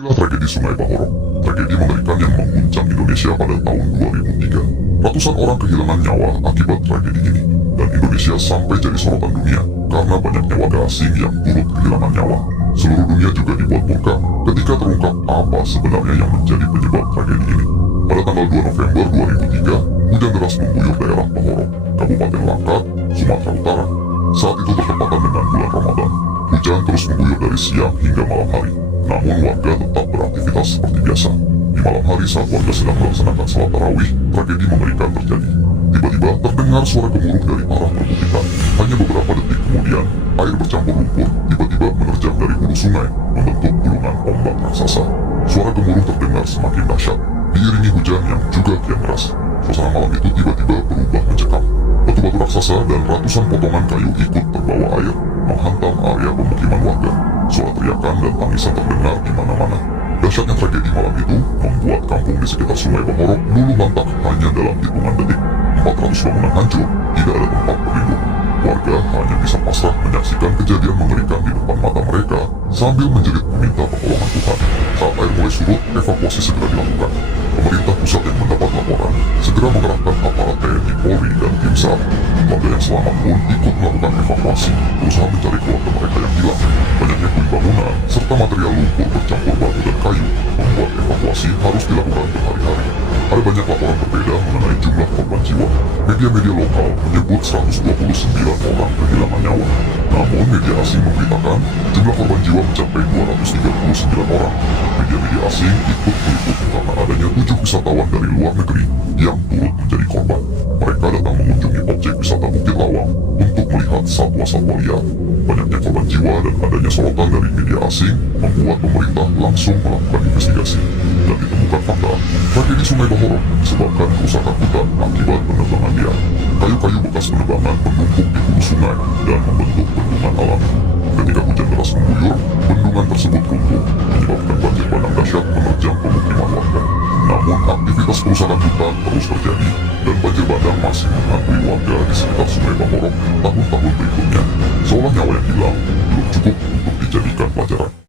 Inilah tragedi Sungai Bahorok, tragedi mengerikan yang mengguncang Indonesia pada tahun 2003. Ratusan orang kehilangan nyawa akibat tragedi ini, dan Indonesia sampai jadi sorotan dunia karena banyaknya warga asing yang turut kehilangan nyawa. Seluruh dunia juga dibuat murka ketika terungkap apa sebenarnya yang menjadi penyebab tragedi ini. Pada tanggal 2 November 2003, hujan deras mengguyur daerah Bahorok, Kabupaten Langkat, Sumatera Utara. Saat itu bertepatan dengan bulan Ramadan. Hujan terus mengguyur dari siang hingga malam hari. Namun warga tetap beraktivitas seperti biasa. Di malam hari saat warga sedang melaksanakan salat tarawih, tragedi mengerikan terjadi. Tiba-tiba terdengar suara gemuruh dari arah perbukitan. Hanya beberapa detik kemudian, air bercampur lumpur tiba-tiba menerjang dari hulu sungai, membentuk gulungan ombak raksasa. Suara gemuruh terdengar semakin dahsyat, diiringi hujan yang juga kian deras. Suasana malam itu tiba-tiba berubah mencekam. Batu-batu raksasa dan ratusan potongan kayu ikut terbawa air, menghantam area pemukiman warga. Suara teriakan dan tangisan terdengar di mana-mana. Dahsyatnya tragedi malam itu membuat kampung di sekitar Sungai Bahorok luluh lantak hanya dalam hitungan detik. 400 bangunan hancur, tidak ada tempat berlindung. Warga hanya bisa pasrah menyaksikan kejadian mengerikan di depan mata mereka sambil menjerit meminta pertolongan Tuhan. Saat air mulai surut, evakuasi segera dilakukan. Pemerintah pusat yang mendapat laporan segera mengerahkan aparat TNI, Polri, dan tim SAR. Warga yang selamat pun ikut melakukan evakuasi, berusaha mencari keluarga mereka yang hilang. Banyaknya puing bangunan serta material lumpur bercampur batu dan kayu membuat evakuasi harus dilakukan berhari-hari. Ada banyak laporan berbeda mengenai jumlah korban jiwa. Media-media lokal menyebut 129 orang kehilangan nyawa. Namun media asing memberitakan jumlah korban jiwa mencapai 239 orang. Media-media asing ikut meliput karena adanya 7 wisatawan dari luar negeri yang turut menjadi korban. Mereka datang mengunjungi objek wisata Bukit Lawang untuk melihat satwa-satwa liar. Banyaknya korban jiwa dan adanya sorotan dari media asing membuat pemerintah langsung melakukan investigasi. Dan ditemukan fakta, tragedi Sungai Bahorok disebabkan kerusakan hutan akibat penebangan liar. Kayu-kayu bekas penebangan menumpuk di hulu sungai dan membentuk bendungan alami. Ketika hujan deras mengguyur, bendungan tersebut runtuh, menyebabkan banjir bandang dahsyat menerjang pemukiman warga. Namun aktivitas kerusakan hutan terus terjadi, dan banjir bandang masih menghantui warga di sekitar Sungai Bahorok tahun-tahun berikutnya. Seolah nyawa yang hilang belum cukup untuk dijadikan pelajaran.